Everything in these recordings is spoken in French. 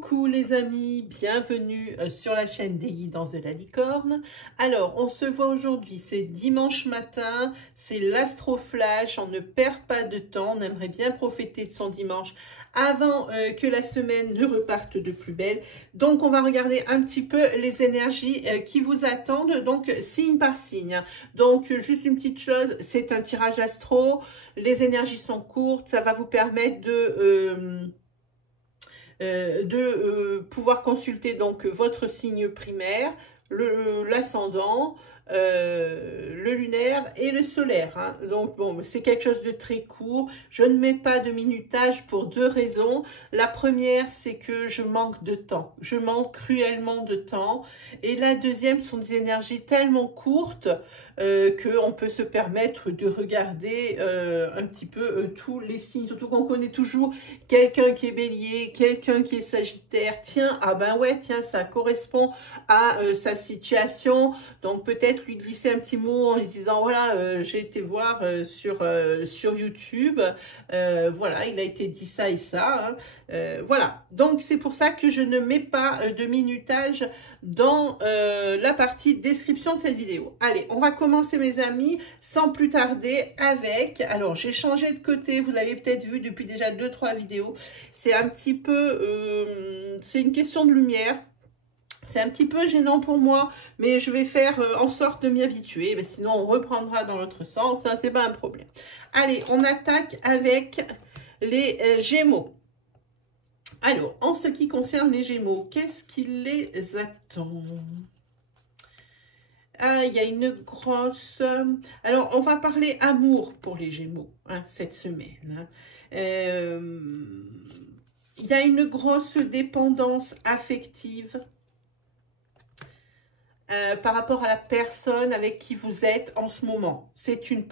Coucou les amis, bienvenue sur la chaîne des guidances de la licorne. Alors, on se voit aujourd'hui, c'est dimanche matin, c'est l'Astroflash, on ne perd pas de temps, on aimerait bien profiter de son dimanche avant que la semaine ne reparte de plus belle. Donc, on va regarder un petit peu les énergies qui vous attendent, donc signe par signe. Donc, juste une petite chose, c'est un tirage astro, les énergies sont courtes, ça va vous permettre de pouvoir consulter donc votre signe primaire, l'ascendant, le lunaire et le solaire, hein. Donc bon, c'est quelque chose de très court. Je ne mets pas de minutage pour deux raisons. La première, c'est que je manque de temps. Je manque cruellement de temps. Et la deuxième, sont des énergies tellement courtes qu'on peut se permettre de regarder un petit peu tous les signes. Surtout qu'on connaît toujours quelqu'un qui est bélier, quelqu'un qui est sagittaire. Tiens, ah ben ouais, tiens, ça correspond à sa situation. Donc peut-être lui glisser un petit mot en lui disant voilà, j'ai été voir sur YouTube, voilà, il a été dit ça et ça, hein. Voilà, donc c'est pour ça que je ne mets pas de minutage dans la partie description de cette vidéo. Allez, on va commencer mes amis sans plus tarder avec, alors j'ai changé de côté, vous l'avez peut-être vu depuis déjà 2-3 vidéos, c'est un petit peu, c'est une question de lumière. C'est un petit peu gênant pour moi, mais je vais faire en sorte de m'y habituer. Mais sinon, on reprendra dans l'autre sens, hein, c'est pas un problème. Allez, on attaque avec les Gémeaux. Alors, en ce qui concerne les Gémeaux, qu'est-ce qui les attend? Ah, il y a une grosse... Alors, on va parler amour pour les Gémeaux, hein, cette semaine. Hein. Il y a une grosse dépendance affective par rapport à la personne avec qui vous êtes en ce moment. C'est une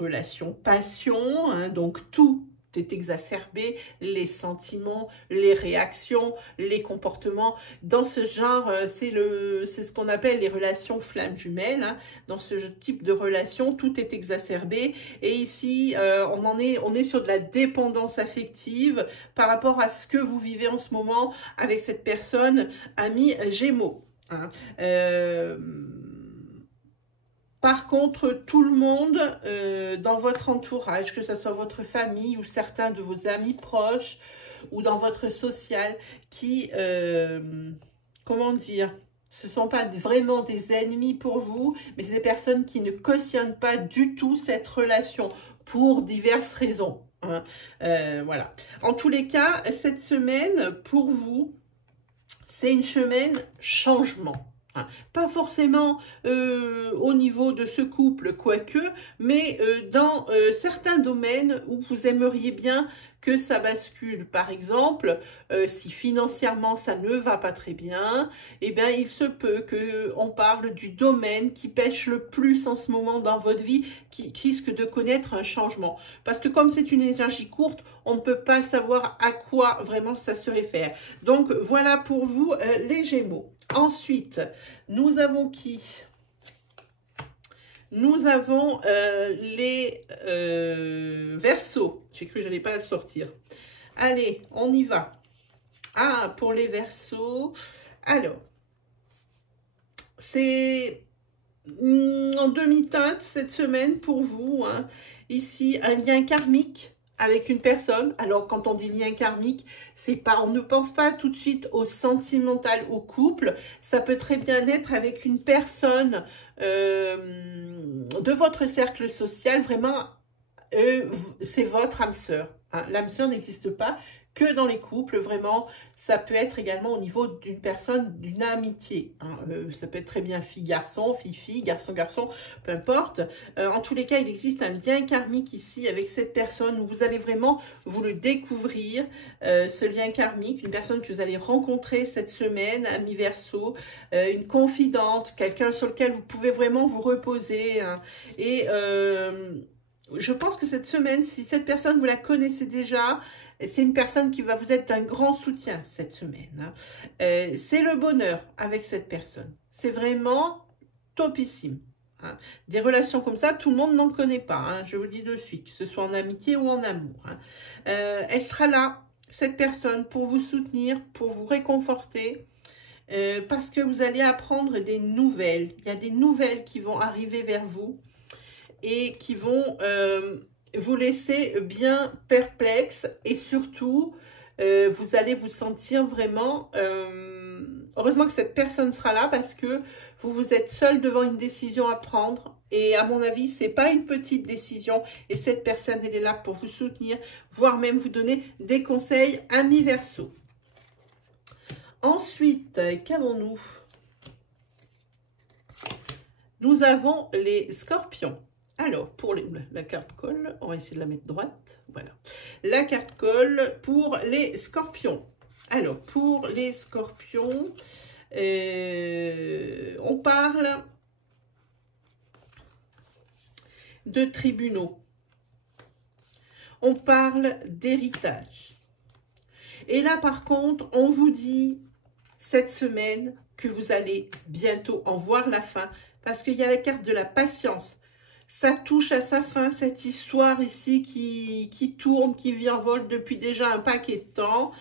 relation passion, hein, donc tout est exacerbé, les sentiments, les réactions, les comportements. Dans ce genre, c'est ce qu'on appelle les relations flammes jumelles, hein. Dans ce type de relation, tout est exacerbé. Et ici, on est sur de la dépendance affective par rapport à ce que vous vivez en ce moment avec cette personne, ami Gémeaux, hein. Par contre, tout le monde dans votre entourage, que ce soit votre famille ou certains de vos amis proches ou dans votre social qui, comment dire, ce ne sont pas vraiment des ennemis pour vous, mais c'est des personnes qui ne cautionnent pas du tout cette relation pour diverses raisons, hein. Voilà. En tous les cas, cette semaine, pour vous, c'est une semaine changement. Pas forcément au niveau de ce couple, quoique, mais dans certains domaines où vous aimeriez bien que ça bascule. Par exemple, si financièrement ça ne va pas très bien, eh bien il se peut qu'on parle du domaine qui pêche le plus en ce moment dans votre vie, qui risque de connaître un changement. Parce que comme c'est une énergie courte, on ne peut pas savoir à quoi vraiment ça se réfère. Donc voilà pour vous les Gémeaux. Ensuite, nous avons qui? Nous avons les Verseaux. J'ai cru que je n'allais pas la sortir. Allez, on y va. Ah, pour les Verseaux. Alors, c'est en demi-teinte cette semaine pour vous, hein. Ici, un lien karmique avec une personne. Alors, quand on dit lien karmique, c'est pas, on ne pense pas tout de suite au sentimental, au couple. Ça peut très bien être avec une personne de votre cercle social. Vraiment, c'est votre âme sœur, hein. L'âme sœur n'existe pas que dans les couples, vraiment. Ça peut être également au niveau d'une personne, d'une amitié, hein. Ça peut être très bien fille-garçon, fille-fille, garçon-garçon, peu importe. En tous les cas, il existe un lien karmique ici avec cette personne où vous allez vraiment vous le découvrir, ce lien karmique, une personne que vous allez rencontrer cette semaine, ami Verseau, une confidente, quelqu'un sur lequel vous pouvez vraiment vous reposer, hein. Et je pense que cette semaine, si cette personne, vous la connaissez déjà, c'est une personne qui va vous être d'un grand soutien cette semaine, hein. C'est le bonheur avec cette personne. C'est vraiment topissime, hein. Des relations comme ça, tout le monde n'en connaît pas, hein, je vous le dis de suite, que ce soit en amitié ou en amour, hein. Elle sera là cette personne pour vous soutenir, pour vous réconforter, parce que vous allez apprendre des nouvelles. Il y a des nouvelles qui vont arriver vers vous et qui vont vous laisser bien perplexe, et surtout, vous allez vous sentir vraiment... heureusement que cette personne sera là, parce que vous êtes seul devant une décision à prendre. Et à mon avis, c'est pas une petite décision. Et cette personne, elle est là pour vous soutenir, voire même vous donner des conseils, amis Verseau. Ensuite, qu'avons-nous? Nous avons les scorpions. Alors, pour la carte colle, on va essayer de la mettre droite. Voilà. La carte colle pour les scorpions. Alors, pour les scorpions, on parle de tribunaux. On parle d'héritage. Et là, par contre, on vous dit cette semaine que vous allez bientôt en voir la fin, parce qu'il y a la carte de la patience. Ça touche à sa fin, cette histoire ici qui tourne, qui virevolte depuis déjà un paquet de temps.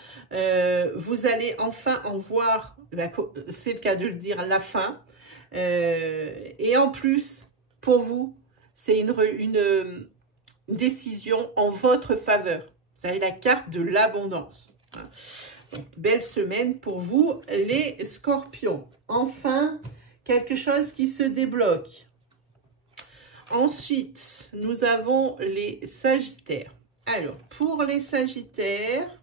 Vous allez enfin en voir, c'est le cas de le dire, la fin. Et en plus, pour vous, c'est une décision en votre faveur. Vous avez la carte de l'abondance. Donc, belle semaine pour vous, les scorpions. Enfin, quelque chose qui se débloque. Ensuite, nous avons les sagittaires. Alors, pour les sagittaires,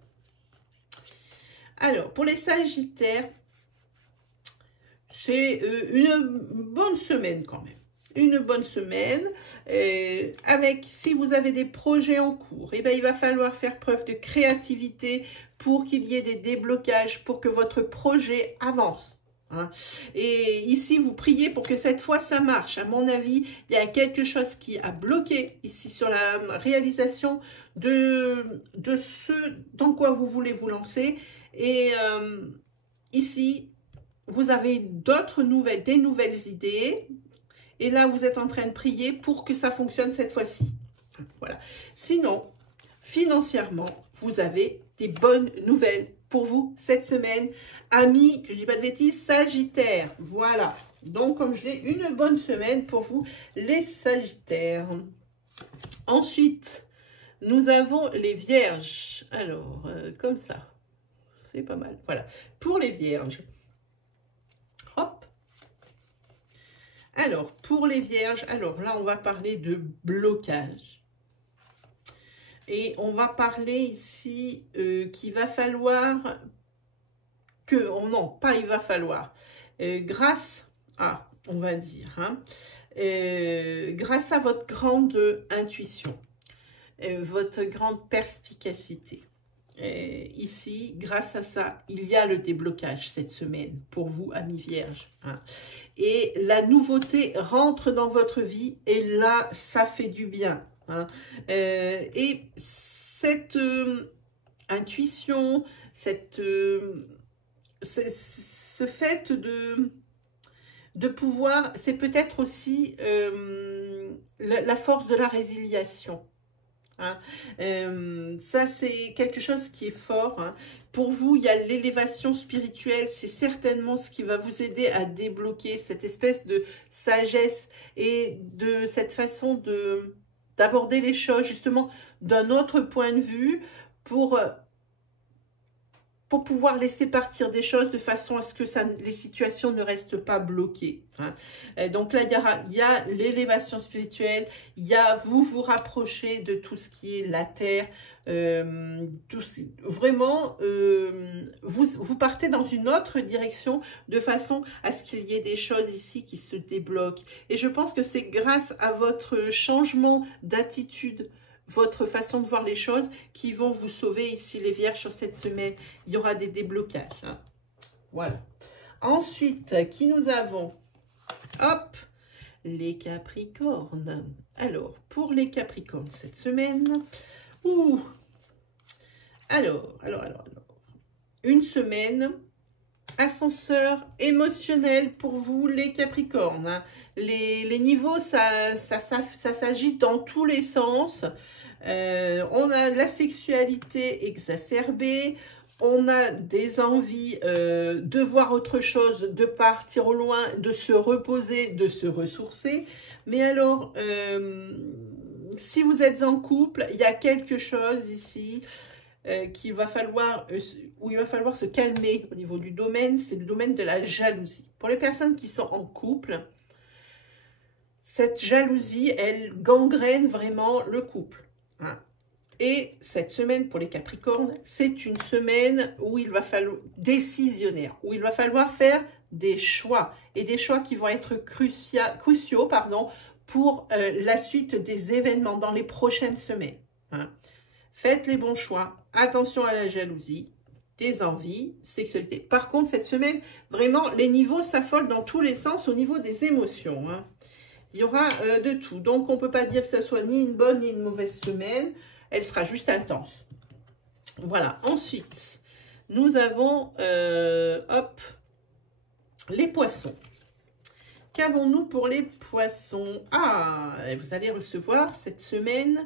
c'est une bonne semaine quand même. Une bonne semaine. Si vous avez des projets en cours, eh bien, il va falloir faire preuve de créativité pour qu'il y ait des déblocages, pour que votre projet avance. Hein. Et ici, vous priez pour que cette fois, ça marche. À mon avis, il y a quelque chose qui a bloqué ici sur la réalisation de ce dans quoi vous voulez vous lancer. Et ici, vous avez d'autres nouvelles, des nouvelles idées. Et là, vous êtes en train de prier pour que ça fonctionne cette fois-ci. Voilà. Sinon, financièrement, vous avez des bonnes nouvelles pour vous cette semaine. Amis, que je ne dis pas de bêtises, Sagittaire. Voilà. Donc, comme je dis, une bonne semaine pour vous, les Sagittaires. Ensuite, nous avons les Vierges. Alors, comme ça. C'est pas mal. Voilà. Pour les Vierges. Hop. Alors, pour les Vierges, alors là, on va parler de blocage. Et on va parler ici qu'il va falloir que... Oh non, pas il va falloir. Grâce à, on va dire, hein, grâce à votre grande intuition, votre grande perspicacité. Ici, grâce à ça, il y a le déblocage cette semaine pour vous, amis vierges. Hein. Et la nouveauté rentre dans votre vie et là, ça fait du bien. Hein. Et cette intuition, ce fait de pouvoir, c'est peut-être aussi la force de la résiliation. Hein. Ça, c'est quelque chose qui est fort. Hein. Pour vous, il y a l'élévation spirituelle. C'est certainement ce qui va vous aider à débloquer cette espèce de sagesse et de cette façon d'aborder les choses, justement, d'un autre point de vue pour pouvoir laisser partir des choses de façon à ce que les situations ne restent pas bloquées. Hein. Donc là, il y a l'élévation spirituelle, il y a vous rapprocher de tout ce qui est la terre. Vraiment, vous partez dans une autre direction de façon à ce qu'il y ait des choses ici qui se débloquent. Et je pense que c'est grâce à votre changement d'attitude, votre façon de voir les choses qui vont vous sauver ici les vierges sur cette semaine. Il y aura des déblocages. Hein. Voilà. Ensuite, qui nous avons? Hop, les Capricornes. Alors, pour les Capricornes cette semaine, alors. Une semaine, ascenseur émotionnel pour vous les Capricornes. Hein. Les niveaux, ça s'agite dans tous les sens. On a la sexualité exacerbée, on a des envies de voir autre chose, de partir au loin, de se reposer, de se ressourcer. Mais alors, si vous êtes en couple, il y a quelque chose ici où il va falloir se calmer au niveau du domaine, c'est le domaine de la jalousie. Pour les personnes qui sont en couple, cette jalousie, elle gangrène vraiment le couple. Hein. Et cette semaine, pour les Capricornes, c'est une semaine où il va falloir décisionnaire, où il va falloir faire des choix, et des choix qui vont être cruciaux pour la suite des événements dans les prochaines semaines. Hein. Faites les bons choix, attention à la jalousie, des envies, sexualité. Par contre, cette semaine, vraiment, les niveaux s'affolent dans tous les sens au niveau des émotions. Hein. Il y aura de tout. Donc, on ne peut pas dire que ce soit ni une bonne ni une mauvaise semaine. Elle sera juste intense. Voilà. Ensuite, nous avons les poissons. Qu'avons-nous pour les poissons? Ah, vous allez recevoir cette semaine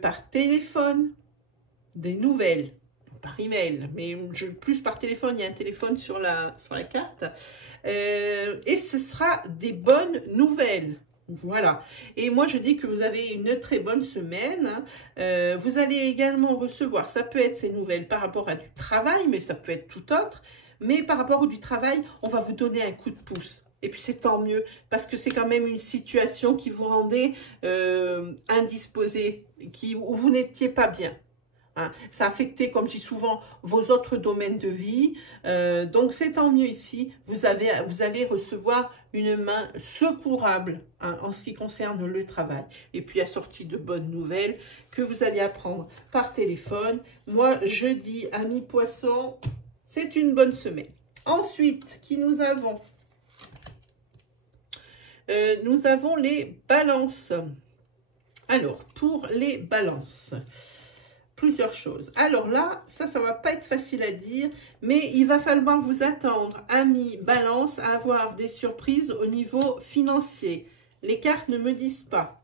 par téléphone des nouvelles. Par email, mais plus par téléphone. Il y a un téléphone sur la carte. Et ce sera des bonnes nouvelles. Voilà. Et moi, je dis que vous avez une très bonne semaine. Vous allez également recevoir, ça peut être ces nouvelles par rapport à du travail, mais ça peut être tout autre. Mais par rapport au du travail, on va vous donner un coup de pouce. Et puis, c'est tant mieux, parce que c'est quand même une situation qui vous rendait indisposé, où vous n'étiez pas bien. Hein. Ça a affecté, comme je dis souvent, vos autres domaines de vie. Donc, c'est tant mieux ici. Vous allez recevoir une main secourable hein, en ce qui concerne le travail. Et puis, assorti de bonnes nouvelles que vous allez apprendre par téléphone. Moi, je dis, amis poissons, c'est une bonne semaine. Ensuite, nous avons les balances. Alors, pour les balances, plusieurs choses. Alors là, ça va pas être facile à dire, mais il va falloir vous attendre, amis balance, à avoir des surprises au niveau financier. Les cartes ne me disent pas.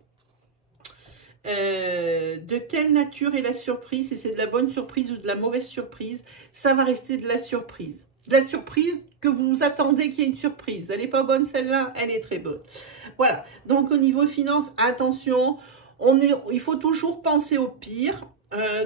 De quelle nature est la surprise, si c'est de la bonne surprise ou de la mauvaise surprise, ça va rester de la surprise. De la surprise que vous attendez qu'il y ait une surprise. Elle n'est pas bonne celle-là, elle est très bonne. Voilà, donc au niveau finance, attention, il faut toujours penser au pire,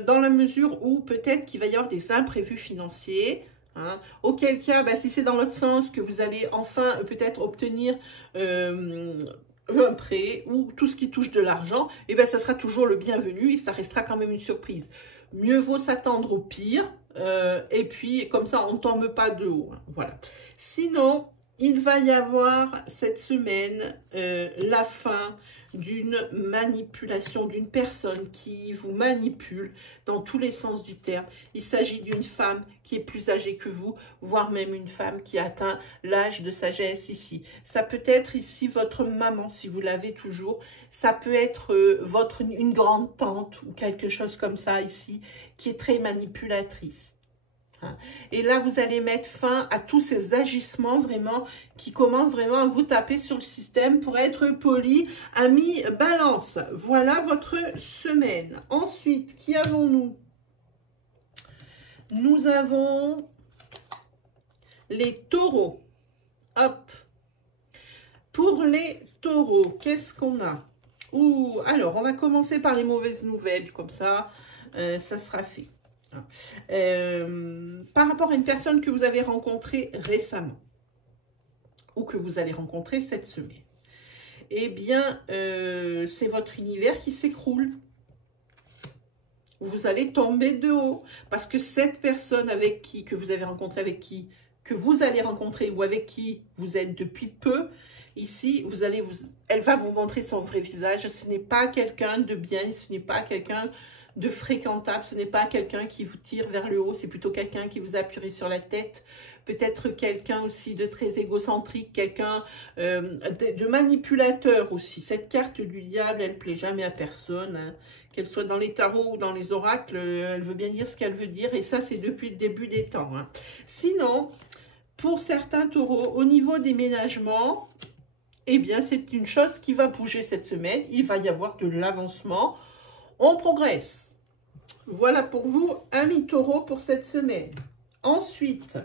dans la mesure où peut-être qu'il va y avoir des imprévus financiers. Hein, auquel cas, si c'est dans l'autre sens que vous allez enfin peut-être obtenir un prêt ou tout ce qui touche de l'argent, et bien ça sera toujours le bienvenu et ça restera quand même une surprise. Mieux vaut s'attendre au pire et puis comme ça on ne tombe pas de haut. Hein, voilà. Sinon, il va y avoir cette semaine la fin d'une manipulation, d'une personne qui vous manipule dans tous les sens du terme. Il s'agit d'une femme qui est plus âgée que vous, voire même une femme qui atteint l'âge de sagesse ici. Ça peut être ici votre maman, si vous l'avez toujours. Ça peut être une grande tante ou quelque chose comme ça ici, qui est très manipulatrice. Et là, vous allez mettre fin à tous ces agissements vraiment qui commencent vraiment à vous taper sur le système pour être poli. Amis balance, voilà votre semaine. Ensuite, qui avons-nous? Nous avons les taureaux. Hop. Pour les taureaux, qu'est-ce qu'on a? Alors, on va commencer par les mauvaises nouvelles, comme ça, ça sera fait. Par rapport à une personne que vous avez rencontrée récemment ou que vous allez rencontrer cette semaine, eh bien, c'est votre univers qui s'écroule. Vous allez tomber de haut parce que cette personne que vous avez rencontrée, que vous allez rencontrer ou avec qui vous êtes depuis peu, ici, elle va vous montrer son vrai visage. Ce n'est pas quelqu'un de bien, ce n'est pas quelqu'un de fréquentable, ce n'est pas quelqu'un qui vous tire vers le haut, c'est plutôt quelqu'un qui vous appuie sur la tête, peut-être quelqu'un aussi de très égocentrique, quelqu'un de manipulateur aussi. Cette carte du diable, elle ne plaît jamais à personne, hein. Qu'elle soit dans les tarots ou dans les oracles, elle veut bien dire ce qu'elle veut dire, et ça c'est depuis le début des temps. Hein. Sinon, pour certains taureaux, au niveau des ménagements, eh bien c'est une chose qui va bouger cette semaine, il va y avoir de l'avancement. on progresse. Voilà pour vous, amis taureaux, pour cette semaine. Ensuite,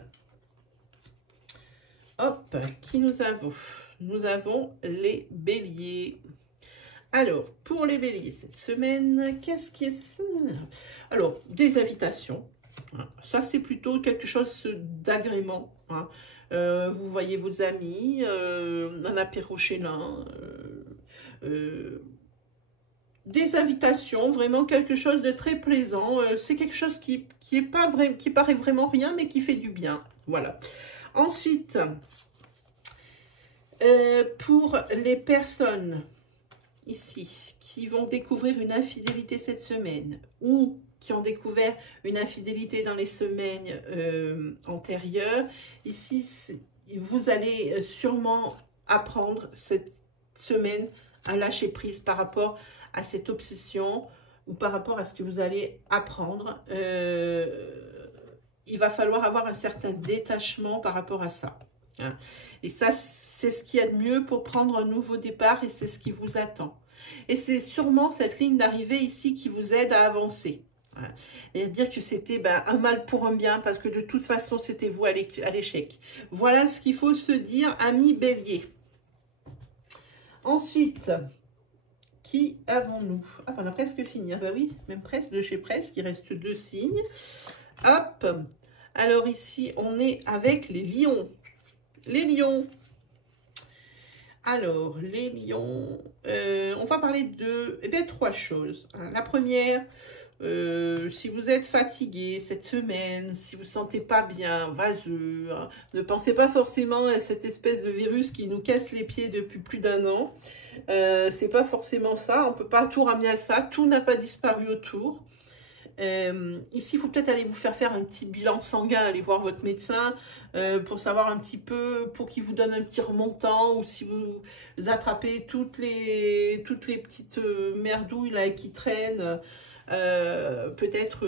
hop, qui nous avons? Nous avons les béliers. Alors, pour les béliers, cette semaine, qu'est-ce qui est ça? Alors, des invitations. Ça, c'est plutôt quelque chose d'agrément. Hein. Vous voyez vos amis, un apéro chez l'un, des invitations, vraiment quelque chose de très plaisant. C'est quelque chose qui est pas vrai, qui paraît vraiment rien, mais qui fait du bien. Voilà. Ensuite, pour les personnes ici qui vont découvrir une infidélité cette semaine ou qui ont découvert une infidélité dans les semaines antérieures, ici, vous allez sûrement apprendre cette semaine à lâcher prise par rapport à cette obsession ou par rapport à ce que vous allez apprendre. Il va falloir avoir un certain détachement par rapport à ça. Hein. Et ça, c'est ce qu'il y a de mieux pour prendre un nouveau départ et c'est ce qui vous attend. Et c'est sûrement cette ligne d'arrivée ici qui vous aide à avancer. Hein. Et à dire que c'était un mal pour un bien parce que de toute façon, c'était vous à l'échec. Voilà ce qu'il faut se dire, amis bélier. Ensuite, qui avons-nous? Ah, on a presque fini. Ah bah oui, même presque, de chez presque, il reste 2 signes. Hop. Alors ici, on est avec les lions. Les lions. Alors, les lions, on va parler de 3 choses. La première, si vous êtes fatigué cette semaine, si vous ne sentez pas bien, vaseux, hein, ne pensez pas forcément à cette espèce de virus qui nous casse les pieds depuis plus d'1 an. C'est pas forcément ça, on ne peut pas tout ramener à ça, tout n'a pas disparu autour. Ici, il faut peut-être aller vous faire un petit bilan sanguin, aller voir votre médecin pour savoir un petit peu, pour qu'il vous donne un petit remontant ou si vous attrapez toutes les petites merdouilles là qui traînent, peut-être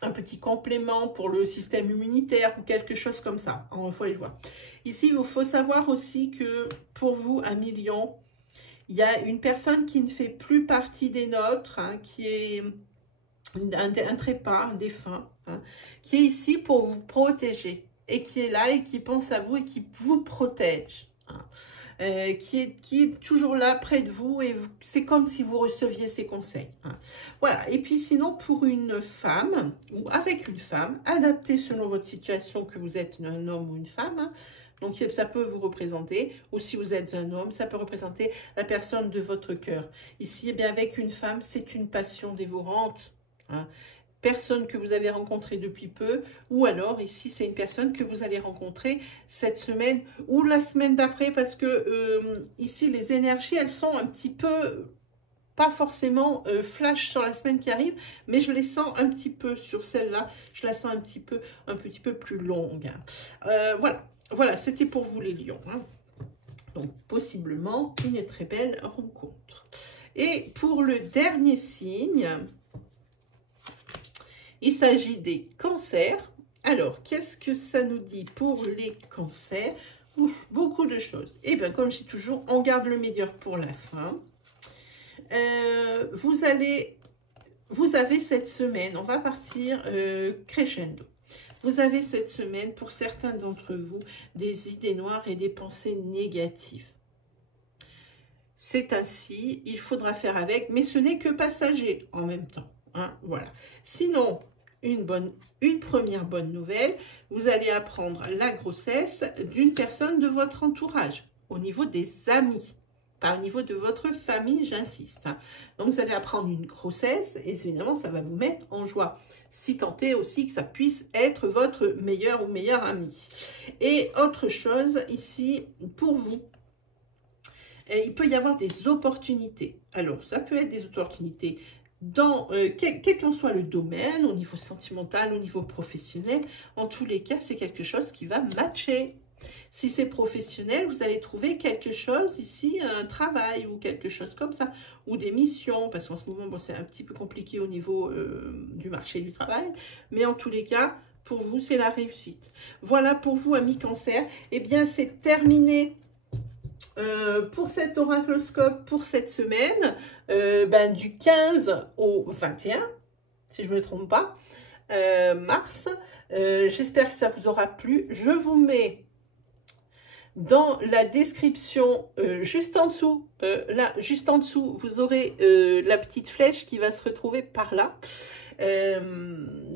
un petit complément pour le système immunitaire ou quelque chose comme ça. Il faut aller le voir. Ici, il faut savoir aussi que pour vous, amis lions, il y a une personne qui ne fait plus partie des nôtres, hein, qui est un trépas, un défunt, hein, qui est ici pour vous protéger et qui est là et qui pense à vous et qui vous protège, hein, qui est toujours là près de vous et c'est comme si vous receviez ses conseils. Hein. Voilà, et puis sinon pour une femme ou avec une femme, adaptée selon votre situation, que vous êtes un homme ou une femme, hein, donc ça peut vous représenter, ou si vous êtes un homme, ça peut représenter la personne de votre cœur. Ici, eh bien, avec une femme, c'est une passion dévorante. Hein. Personne que vous avez rencontré depuis peu, ou alors ici c'est une personne que vous allez rencontrer cette semaine ou la semaine d'après, parce que ici les énergies elles sont un petit peu, pas forcément flash sur la semaine qui arrive, mais je les sens un petit peu sur celle-là, je la sens un petit peu plus longue. Voilà, c'était pour vous les lions. Hein. Donc possiblement une très belle rencontre. Et pour le dernier signe, il s'agit des cancers. Alors, qu'est-ce que ça nous dit pour les cancers? Beaucoup de choses. Et bien, comme je dis toujours, on garde le meilleur pour la fin. Vous avez cette semaine, on va partir crescendo. Vous avez cette semaine, pour certains d'entre vous, des idées noires et des pensées négatives. C'est ainsi, il faudra faire avec, mais ce n'est que passager en même temps. Hein, voilà. Sinon, une première bonne nouvelle, vous allez apprendre la grossesse d'une personne de votre entourage, au niveau des amis, pas au niveau de votre famille, j'insiste. Hein. Donc, vous allez apprendre une grossesse et évidemment, ça va vous mettre en joie. Si tant est aussi que ça puisse être votre meilleur ou meilleur ami. Et autre chose, ici, pour vous, il peut y avoir des opportunités. Alors, ça peut être des opportunités dans quel qu'en soit le domaine, au niveau sentimental, au niveau professionnel. En tous les cas, c'est quelque chose qui va matcher. Si c'est professionnel, vous allez trouver quelque chose ici, un travail ou quelque chose comme ça, ou des missions, parce qu'en ce moment, bon, c'est un petit peu compliqué au niveau du marché du travail, mais en tous les cas, pour vous, c'est la réussite. Voilà pour vous, amis Cancer. Eh bien, c'est terminé pour cet oracloscope pour cette semaine, du 15 au 21, si je ne me trompe pas, mars. J'espère que ça vous aura plu. Je vous mets dans la description, juste en dessous, là, juste en dessous, vous aurez la petite flèche qui va se retrouver par là.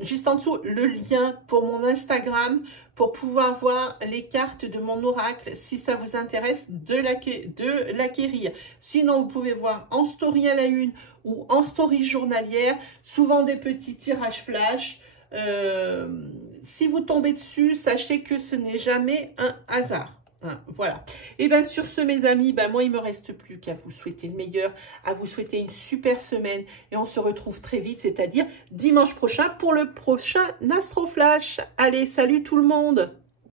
Juste en dessous, le lien pour mon Instagram, pour pouvoir voir les cartes de mon oracle, si ça vous intéresse de l'acquérir. Sinon, vous pouvez voir en story à la une ou en story journalière, souvent des petits tirages flash. Si vous tombez dessus, sachez que ce n'est jamais un hasard. Hein, voilà. Et bien sur ce, mes amis, moi il me reste plus qu'à vous souhaiter le meilleur, à vous souhaiter une super semaine et on se retrouve très vite, c'est-à-dire dimanche prochain pour le prochain Astro Flash. Allez, salut tout le monde!